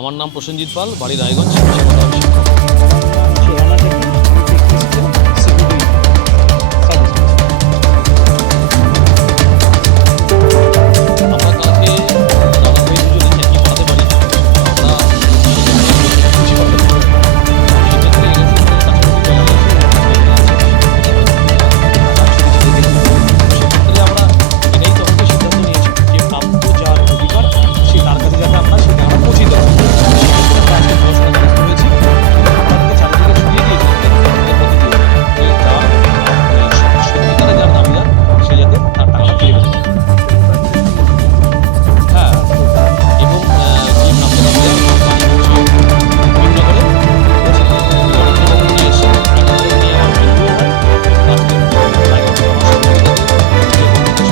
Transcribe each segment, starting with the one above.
আমার নাম প্রসেনজিৎ পাল, বাড়ি রায়গঞ্জ, পেশাগত আমি শিক্ষক। আমরা কালকে দাদা ভাই দুজনে একই পাড়াতে বাড়ি। আমরা সেক্ষেত্রে এলআইসি কাছাকাছি চলে গেছে। সেক্ষেত্রে আমরা এটাই তখনকে সিদ্ধান্ত নিয়েছি যে প্রাপ্ত যার অধিকার সে তার কাছে যাতে আমরা সেটা আমরা পৌঁছে দেবো। সেক্ষেত্রে আমরা আজকে পড়াশোনা ব্যস্ত হয়েছি। আমাদেরকে চারিদিকে ছড়িয়ে দিয়েছিলেন এই যার সত্যিকারে যার দাবিদার সে যাতে তার টাকাটা ফিরে পেতে পারে। হ্যাঁ, এবং যে প্রাপ্ত দাবিদার বাড়ি পৌঁছে বিভিন্ন করে অরিত্রবাবু নিয়ে এসে আইনজীবী নিয়ে আমার বন্ধুও হয়। আজকে রায়গঞ্জে আমার সহযোগিতা দিয়ে যে বন্ধুদের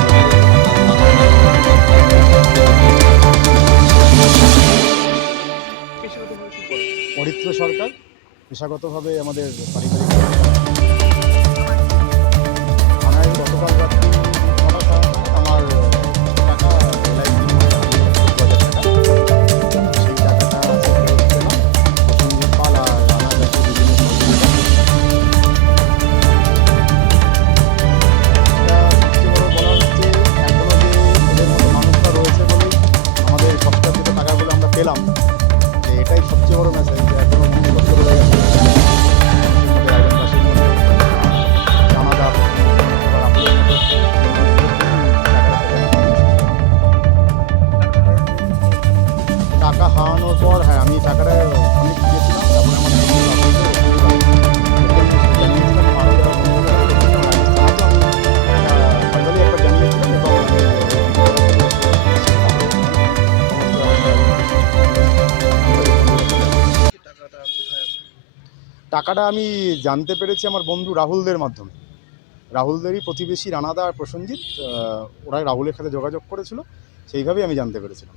সঙ্গে অরিত্র সরকার, পেশাগতভাবে আমাদের পারিবারিক থানায় গতকাল রাত্রি 9টা সাড়ে 9টায় আমার টাকা এলআইসি সেই টাকাটা আছে ফেরত পেলাম। প্রসেনজিৎ পাল আর রানা জাতীয় বিভিন্ন সহযোগিতা। এটা সবচেয়ে বড় বলা হচ্ছে এখনও যে এদের মতো মানুষরা রয়েছে বলেই আমাদের কষ্টার্জিত টাকাগুলো আমরা পেলাম। যে এটাই সবচেয়ে বড় মেসেজ যে এখনও মনে কষ্ট রয়ে গেছে রায়গঞ্জবাসীর মধ্যে। জানাদার রাহুলের মতো টাকা হারানোর পর হ্যাঁ আমি টাকাটা অনেক দিয়েছিলাম। তারপরে আমার জানিয়েছিলাম আরও যারা বন্ধুরা ফাইনালি একবার জানিয়েছিলাম এবং টাকাটা আমি জানতে পেরেছি আমার বন্ধু রাহুলদের মাধ্যমে। রাহুলদেরই প্রতিবেশী রানাদা আর প্রসেনজিৎ, ওরা রাহুলের সাথে যোগাযোগ করেছিল, সেইভাবেই আমি জানতে পেরেছিলাম।